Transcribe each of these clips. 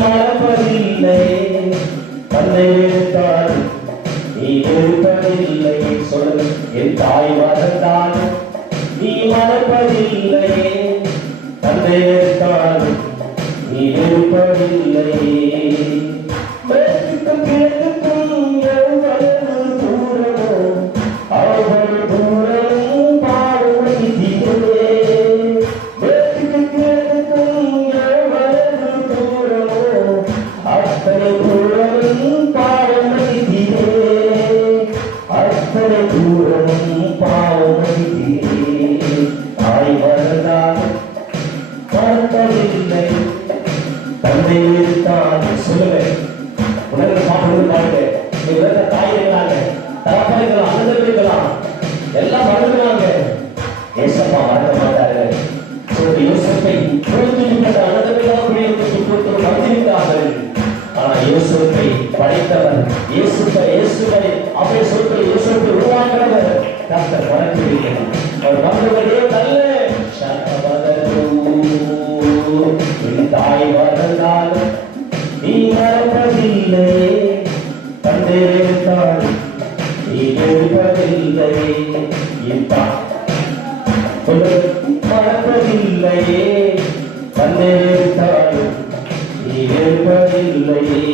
மறப்பதில்லையே, தன்னை வெறுத்தால் நீ வெறுப்பதில்லையே. சொல்லு, என் தாய் மறந்தாலும் நீ மறப்பதில்லையே, தன்னை வெறுத்தால் நீ வெறுப்பதில்லையே. மேற்குக்கும் கிழக்குக்கும் எவ்வளவு தூரமோ அவ்வளவு தூரம் பாடுமை தீரே. மேற்குக்கும் கிழக்குக்கும் எவ்வளவு தூரமோ அத்தனை தூரம் பாடுமை தீரே, அத்தனை தூரம் பாடுமை தீரே. தாய் மறந்தால் மறப்பதில்லை, தந்தை வெறுத்தால். சொல்லுங்க, உலக பாடுவது பாடுங்க. நீ உலக தாய் இருக்காங்க, தரப்பா இருக்கலாம், அண்ணன் இருக்கலாம், எல்லாம் மறந்துடுவாங்க. ஏசப்பா மறக்க மாட்டாரு. சொல்லுங்க, யோசேப்பை பொழுதுவிட்ட அண்ணன் குடியிருப்பு கொடுத்து மறந்துவிட்டார்கள். ஆனா யோசேப்பை படைத்தவர், இயேசுவை அப்படி சொல்லிட்டு யோசேப்பை உருவாக்குறவர் கர்த்தர் மறக்கவில்லை. அவர் மறந்தவரே தல்ல என் தாய் மறந்தாலும் நீ மறப்பதில்லையே, தந்தை வெறுத்தால் நீ வெறுப்பதில்லையே. என் மறப்பதில்லையே, தந்தை வெறுத்தால் நீ வெறுப்பதில்லையே.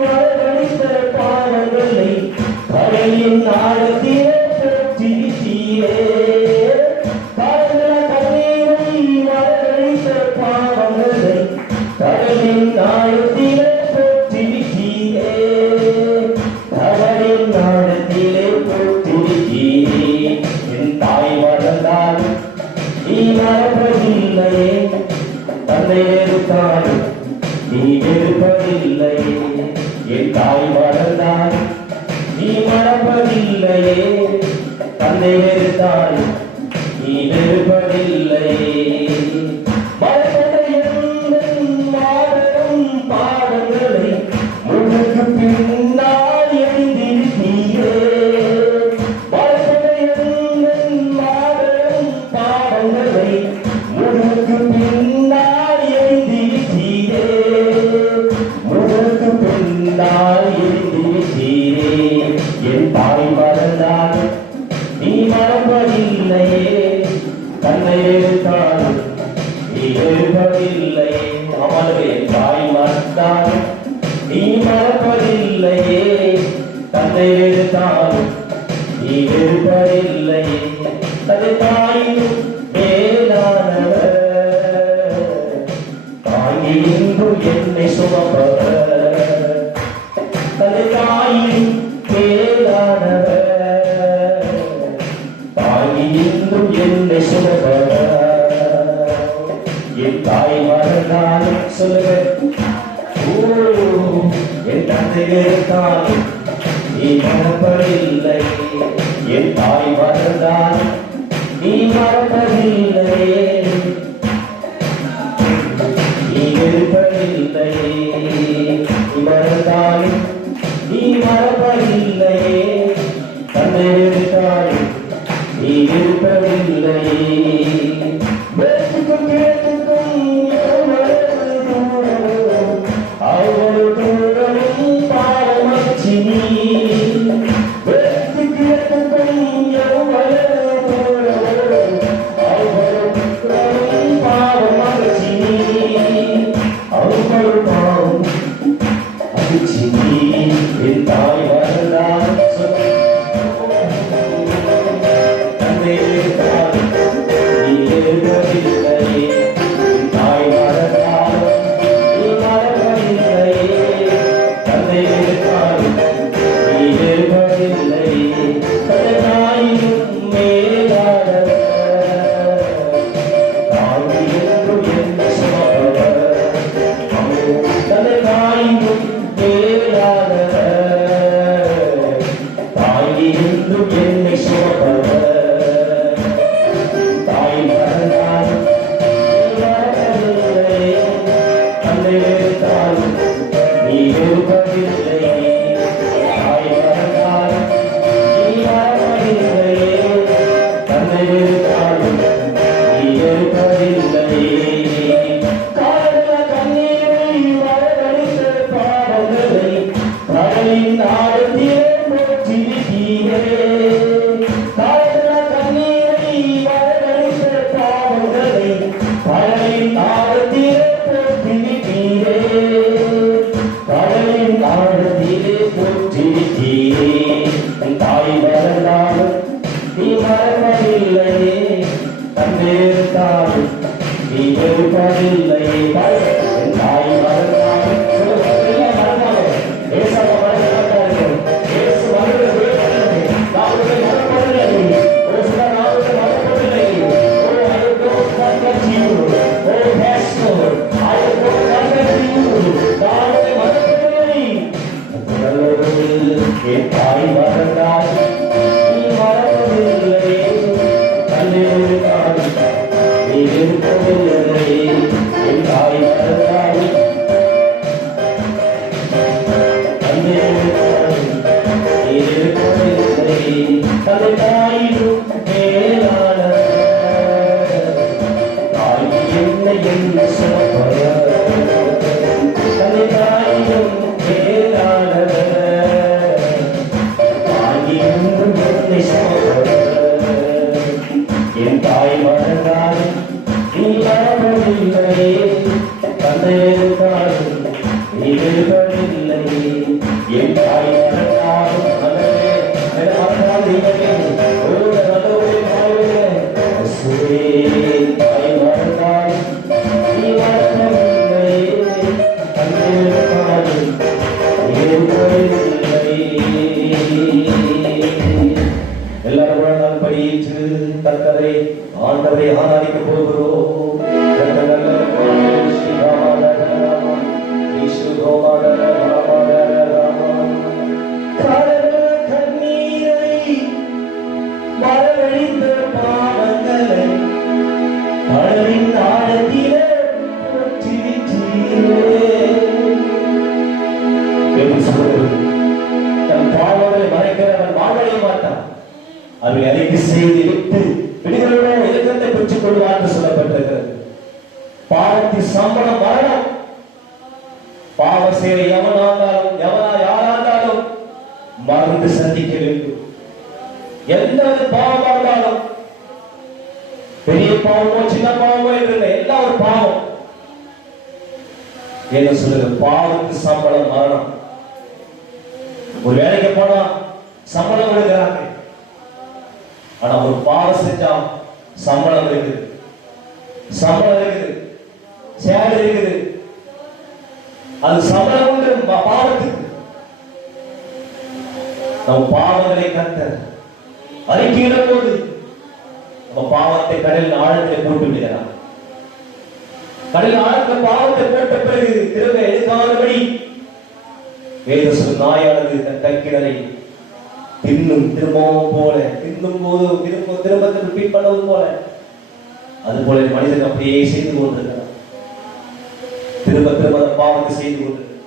மறக்கடித்த பாவங்களை கடலின் ஆழத்திலே போற்றித்தீரே. கடலின் ஆழத்திலே போற்றித்தீரே, கடலின் ஆழத்திலே போற்றித்தீரே. என் தாய் மறந்தால் நீ மறப்பதில்லையே, தந்தை வெறுத்தால் நீ வெறுப்பதில்லையே. என் தாய் மறந்தால் நீ மறப்பதில்லையே, தந்தை வெறுத்தால் நீ வெறுப்பதில்லையே. பாடங்களை முழுக்கு பின்னால் எழுந்திருத்தீரே. பாடங்களை முழுக்கு பின்னால் எழுந்திருத்தீரே, முழுக்கு பின்னால் எழுந்திருத்தீரே. என் தாய் மறந்தால் நீ மறப்பதில்லையே, தன்னை வெறுத்தால் நீ வெறுப்பதில்லையே. அவளவே என் தாய் மறந்தால் நீ மறப்பதில்லையே, தந்தை வெறுத்தால் நீ வெறுப்பதில்லையே. தந்தை தாயின் மேலானவர், தாங்கி இன்று என்னை சுமப்பவர். தந்தை தாயின் மேலானவர், தாங்கி இன்று என்னை சுமப்பவர். என் தாய் மறந்தால் சொல்லுங்க, என் தந்தை வெறுத்தால் நீ மறப்பதில்லை. என் தாய் மறந்தால் நீ மறப்பதில்லையே, நீ வெறுப்பதில்லையே. நீ மறந்தால் நீ மறப்பதில்லையே, தந்தை வெறுத்தால் நீ வெறுப்பதில்லையே. என் தாய் மறந்தால் தந்தை வெறுத்தால் நீ வெறுப்பதில்லையே. என் தாய் மறந்தால் நீ மறப்பதில்லையே, தந்தை வெறுத்தால் நீ வெறுப்பதில்லையே. தாயின் மேலானவர், தாங்கி என்றும் என்னை சுமப்பவர். தந்தை தாயின் மேலானவர், தாங்கி என்றும் என்னை சுமப்பவர். தாய் மறந்தால் தந்தை வெறுத்தால் நீ வெறுப்பதில்லையே. தாய் மறந்தால் நீ மறப்பதில்லையே, தந்தை வெறுத்தால் நீ வெறுப்பதில்லையே. தன்னை தாயிலும் மேலானவர். தாய் என்ன என்ன சுமப்பவர், தன்னை தாயிலும் மேலானவர். தாயிலும் என்னை சுமப்பவர். என் தாய் மறந்தாலும் நீ மறப்பதில்லை, தந்தை எடுத்தாலும் நீ எடுப்பதில்லை. என் தாய் மறந்தாலும் எல்லாரும் படியிட்டு கர்த்தரை ஆண்டவரை ஆராதிக்க போகிறோம். அவரை அறிக்கை செய்து விட்டு விடுதலையோட இலக்கத்தை பெற்றுக் கொள்வார் என்று சொல்லப்பட்டிருக்கிறது. பாவத்தின் சம்பளம் மரணம். பாவ செய்ய எவனாந்தாலும் யாராந்தாலும் மறந்து சந்திக்க வேண்டும். எந்த பாவமாக இருந்தாலும், பெரிய பாவமோ சின்ன பாவமோ என்று எல்லா ஒரு பாவம் என்ன சொல்லுங்க, பாவத்துக்கு சம்பளம் மரணம். ஒரு வேலைக்கு போனா சம்பளம் எடுக்கிறாங்க, ஆனா ஒரு பாவம் செஞ்சா சம்பளம் இருக்குது, சம்பளம் இருக்குது, சேலரி இருக்குது. அது சம்பளம் உண்டு பாவத்துக்கு. நம்ம பாவங்களை கர்த்தர் அறிக்கையிடும் போது நம்ம பாவத்தை கடலில் ஆழத்தில் போட்டு விடுகிறார். கடலில் ஆழத்தில் பாவத்தை போட்ட பிறகு திரும்ப எடுக்காதபடி வேத சொல் நாயானது தன் கைக்கிணரை தின்னும் திரும்பவும் போல, தின்னும் போது திரும்ப ரிப்பீட் பண்ணுவது போல, அது போல மனிதன் அப்படியே செய்து கொண்டிருக்கிறார். திரும்ப திரும்ப பாவத்தை செய்து கொண்டிருக்கிறார்.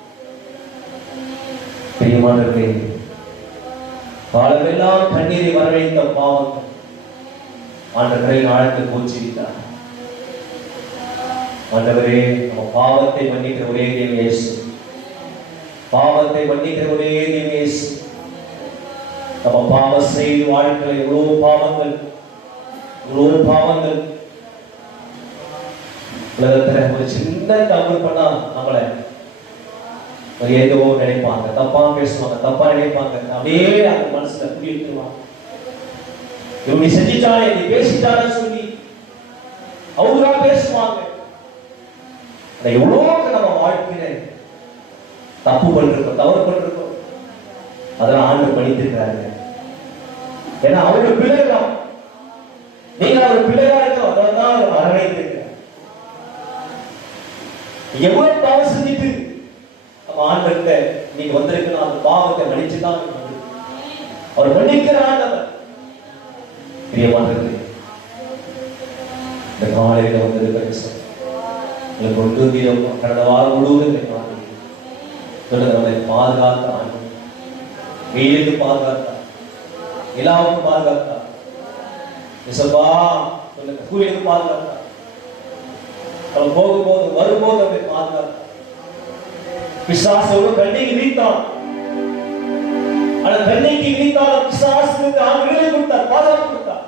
பிரியமானவர்களே, காலமெல்லாம் கண்ணீரை வரவழைத்த பாவம் ஆண்டவரை ஆழத்தில் போச்சிருக்கிறார். ஆண்டவரே, நம்ம பாவத்தை மன்னிக்கிற ஒரே தேவன் இயேசு. பாவத்தை மன்னிக்கிற ஒரே தேவன் இயேசு. நம்ம பாவம் செய்து வாழ்க்கையில் எவ்வளவு பாவங்கள் உலகத்துல ஒரு சின்ன தவறு பண்ணா நம்மளை ஏதோ நினைப்பாங்க, தப்பா பேசுவாங்க, தப்பா நினைப்பாங்க. அப்படியே அந்த மனசுல குடியிருத்துவாங்க. இவங்க செஞ்சிட்டானே, நீ பேசிட்டானே சொல்லி அவங்களா பேசுவாங்க. எவ்வளவு நம்ம வாழ்க்கையில தப்பு பண்றோம், தவறு பண்றோம், அதெல்லாம் ஆண்டு பண்ணித்திருக்கிறாங்க. ஏன்னா அவருடைய பிள்ளைகள், நீங்க அவர் பிள்ளையா இருக்கோம், அதெல்லாம் அவர் அரவணைத்திருக்கிறார். எவ்வளவு பாவம் செஞ்சுட்டு நம்ம ஆண்டவர்கிட்ட நீங்க வந்திருக்கணும், அந்த பாவத்தை மன்னிச்சுதான் அவர் மன்னிக்கிற ஆண்டவர். பிரியமானவர்களே, இந்த காலையில வந்திருக்கிற கொண்டு கடந்த வாரம் முழுவதும் நம்மை பாதுகாத்த ஆண்டு, வெயிலுக்கு பாதுகாத்தார், நிலாவுக்கு பாதுகாத்தார், சூரியனுக்கு பாதுகாத்தார், அவன் போகும்போது வரும்போது அவரை பாதுகாத்தார். பிசாசோடு கண்ணைக்கு வீழ்த்தான், ஆனா கண்ணைக்கு வீழ்த்தாலும் பிசாசுக்கு விடுதலை கொடுத்தார், பாதுகாப்பு கொடுத்தார்.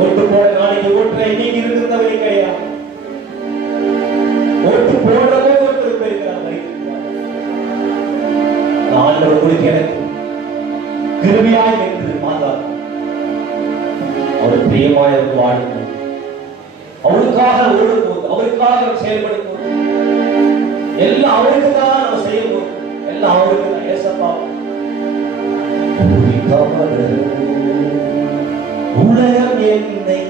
ஓட்டு போட நாளைக்கு ஓட்டுற இன்னைக்கு இருந்தவரை கிடையாது. ஓட்டு போடுறதே ஒருத்தர் போயிருக்கிறாங்க. ஆண்டவர் உங்களுக்கு எனக்கு கிருபையாய் என்று மாந்தார். அவர் பிரியமாய் வாழும், அவருக்காக ஓடும் போது, அவருக்காக செயல்படும் போது எல்லாம் அவருக்கு தான் நம்ம செய்யும் போது எல்லாம் அவருக்கு தான். ஏசப்பா உலகம் என்னை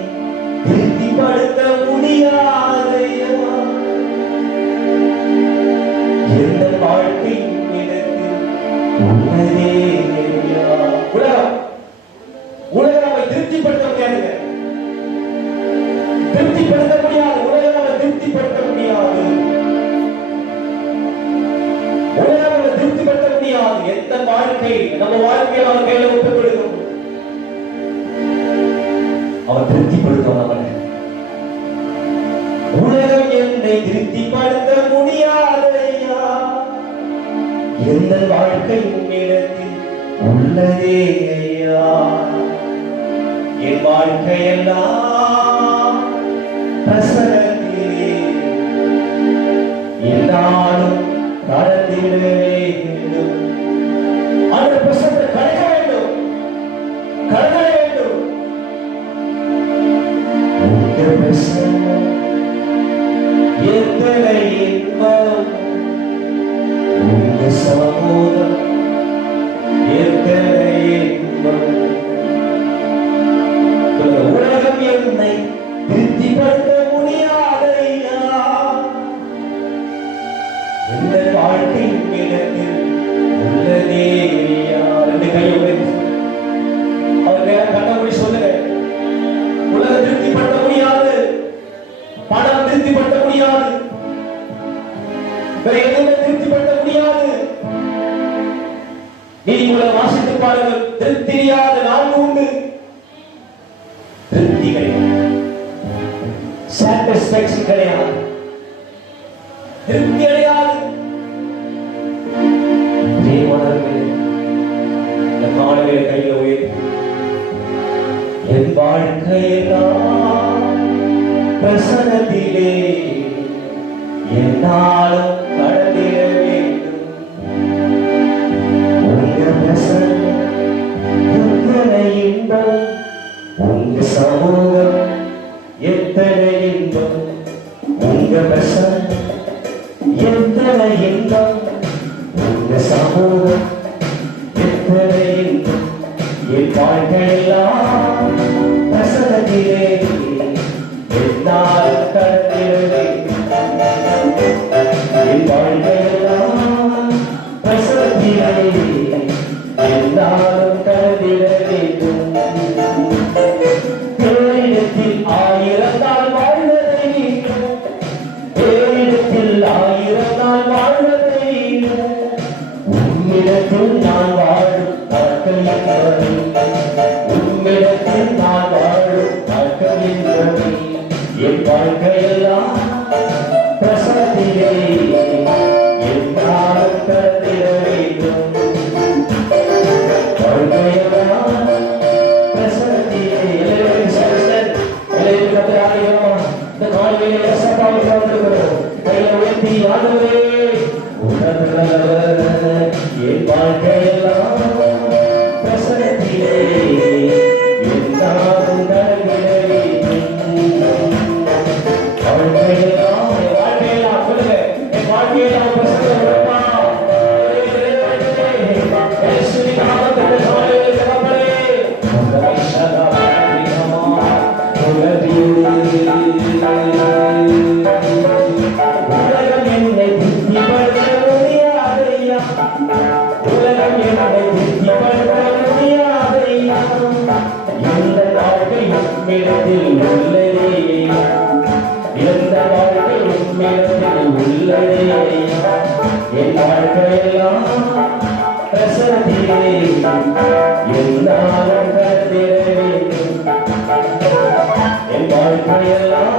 திருப்திப்படுத்த முடியாதையா, எந்த வாழ்க்கையின் இடத்தில் உள்ளதே ஐயா. உலகம் நம்மை திருப்திப்படுத்த முடியாதுங்க, திருப்திப்படுத்த முடியாது. உலகம் நம்மை திருப்திப்படுத்த முடியாது, உலகம் நம்மை திருப்திப்படுத்த முடியாது. எந்த வாழ்க்கை நம்ம வாழ்க்கையில் அவர் கையில ஒப்புக் கொடுக்கும், அவர் திருப்திப்படுத்தும் நம்மளை. உலகம் என்னை திருப்திப்படுத்த முடியாதையா, எந்த வாழ்க்கை உன்னிடத்தில் உள்ளதே ஐயா. என் வாழ்க்கையெல்லாம் பிரசனத்திலே என்னாலும் கடந்திட வேண்டும். அந்த பிரசனத்தை கடக்க வேண்டும், கடக்க வேண்டும். உங்க பிரசனம் எத்தனை இன்பம், உங்க சமூகம் எத்தனை இன்பம். உலகம் என்னை திருப்திப்படுத்த முடியாதையா, இந்த வாழ்க்கை இடத்தில் உள்ளதே ஐயா. ரெண்டு கையோடு அவர் வேற கண்ணமொழி சொல்லுங்க. உலகம் திருப்திப்படுத்த முடியாது, பணம் திருப்திப்படுத்த முடியாது, வேற எதுவுமே திருப்திப்படுத்த முடியாது. நீ உலகம் வாசித்து பாருங்கள், திருப்தியாத நாள் உண்டு, திருப்தி கிடையாது, சாட்டிஸ்பேக்ஷன் கிடையாது, திருப்தி கிடையாது. இந்த காலையில கையில உயர்த்தி என் வாழ்க்கையெல்லாம் பிரசனத்திலே என்னாலும் கடந்திட வேண்டும். உங்க பிரசனம் எத்தனை இன்பம், உங்க சமூகம் எத்தனை இன்பம், உங்க பிரசனம் எத்தனை இன்பம், உங்க சமூகம் எத்தனை இன்பம். என் வாழ்க்கையெல்லாம் பிரசனத்திலே என்னால் கடந்திட வேண்டும். என் வாழ்க்கையெல்லாம் பிரசனத்திலே என்னாலும் கடந்திட வேண்டும். பேரிடத்தில் 1000 நாள் வாழ்வதை வேண்டும், பேரிடத்தில் 1000 நாள் வாழ்வதை வேண்டும். உம்மிடத்தில் நான் வாழும் நாட்கள் என்பவை, உம்மிடத்தில் நான் வாழும் நாட்கள் என்பவை. என் வாழ்க்கையெல்லாம் பிரசனத்திலே என்னாலும் கடந்திட வேண்டும். வாழ்க்கையெல்லாம் பிரசனத்திலே இந்த காலையிலே சப்பாவை வந்திருக்கிறோம். கையை உயர்த்தி ஆண்டவரே உணர்ந்தவர் என் வாழ்க்கையெல்லாம் பிரசனத்திலே என்னாலும் கடந்திட வேண்டும். வாழ்க்கையெல்லாம் என் வாழ்க்கையெல்லாம் சொல்லுங்க, என் வாழ்க்கையெல்லாம் பிரசனம் கொடுப்பா. இயேசுவின் நாமத்தில் காலையிலே சகோதரே உங்களை சதாபிதமா உலகம் என்னை திருப்திப்படுத்த முடியாதையா, உலகம் என்னை திருப்திப்படுத்த முடியாதையா, எந்த வாழ்க்கை உம்மிடத்தில் உள்ளதே, எந்த வாழ்க்கை உம்மிடத்தில் உள்ளதே. என் வாழ்க்கையெல்லாம் பிரசனத்திலே என்னாலும் கடந்திட வேண்டும். என் வாழ்க்கையெல்லாம்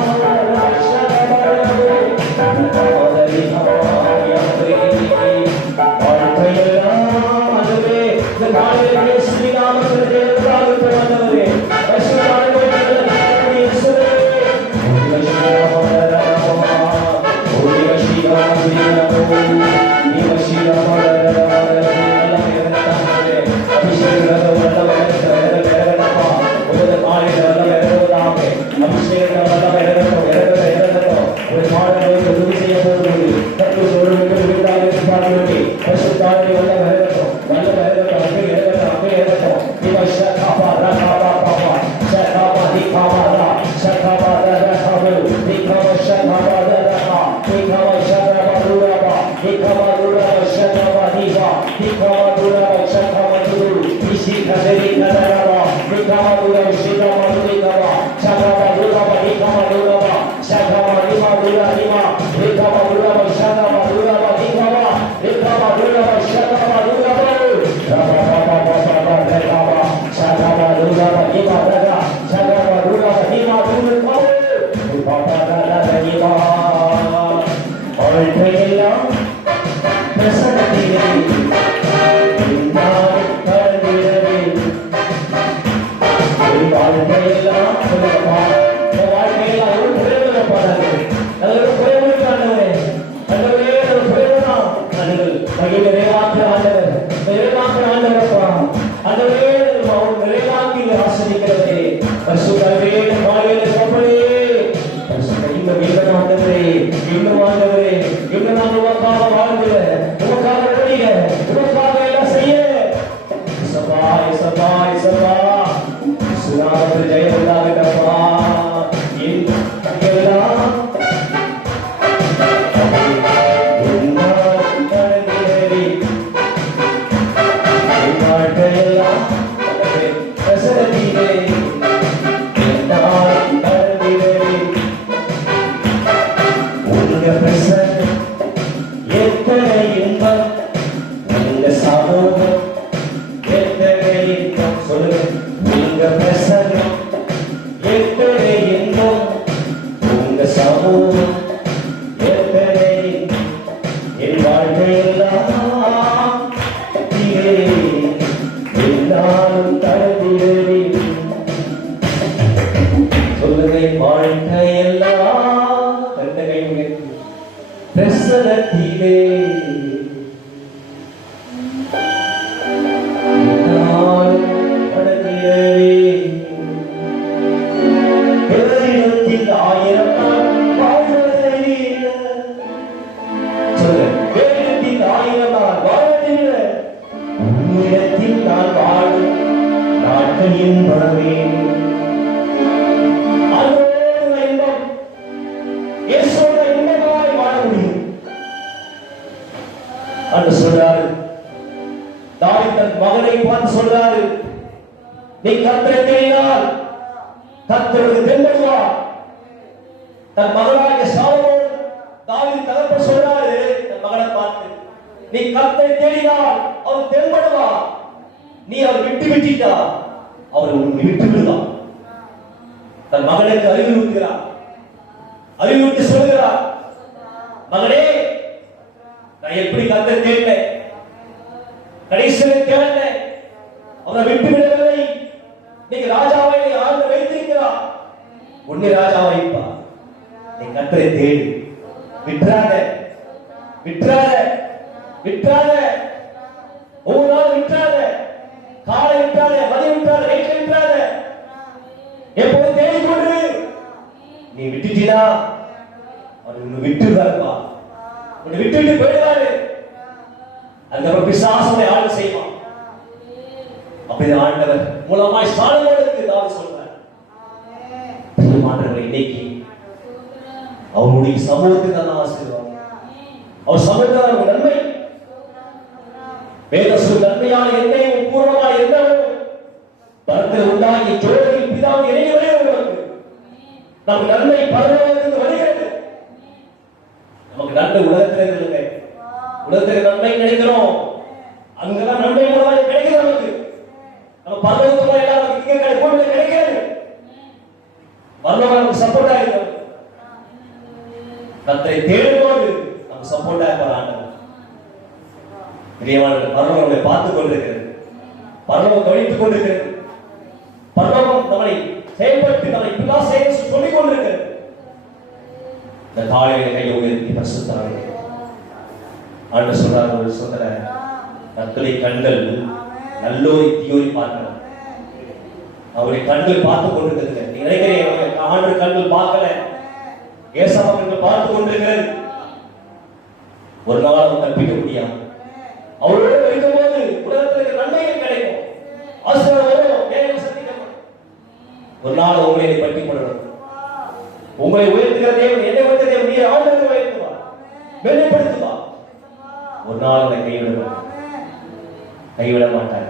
கைவிட மாட்டார்.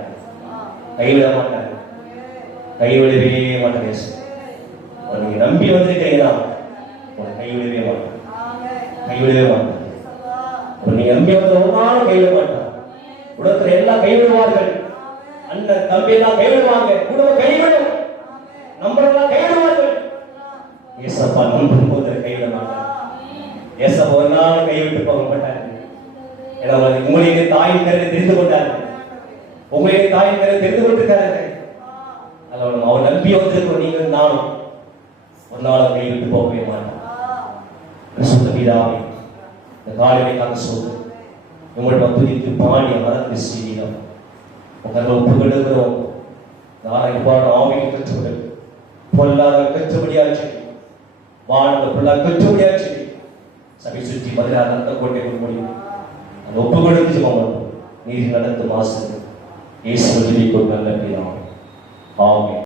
கைவிட மாட்டார், கைவிடவே மாட்டார். இயேசு நீங்க நம்பி வந்திருக்கிறீங்களா, உங்களை கைவிடவே மாட்டார், கைவிடவே மாட்டார். நீங்க நம்பி வந்த ஒரு நாளும் கைவிட மாட்டார். உலகத்துல எல்லாம் கைவிடுவார்கள், அண்ணன் தம்பி எல்லாம் கைவிடுவாங்க, குடும்பம் கைவிடும், நம்பரெல்லாம் கைவிடுவார்கள். ஏசப்பா நம்பும் போது கைவிட மாட்டார். ஏசப்பா ஒரு நாள் கைவிட்டு போக மாட்டார். ஏன்னா உங்களுடைய தாயின் கருத்தை தெரிந்து கொண்டார்கள், உங்களுடைய தாயின் கருத்தை தெரிந்து கொண்டிருக்கார்கள். அவர் நம்பி வந்திருக்கிறோம் நீங்கள் நானும் ஒரு நாள் கைவிட்டு போகவே மாட்டார். சொந்த பிதாவே, இந்த காலையிலேக்காக சொல்லு உங்கள்கிட்ட துதித்து பாடி மறந்து செய்யலாம் உங்களை ஒப்புக்கொடுக்கிறோம். நாளை பாட ஆவியை கற்றுவிடு, பொல்லாத கற்றுபடியாச்சு, வாழ்ந்த பொல்லாத கற்றுபடியாச்சு, சபை சுற்றி பதிலாக நடத்த கொண்டே முடியும். அந்த ஒப்புக்கொடுத்து நீர் நடத்தும் ஆசிரியர் இயேசு நல்ல பிதாவே. ஆமென்.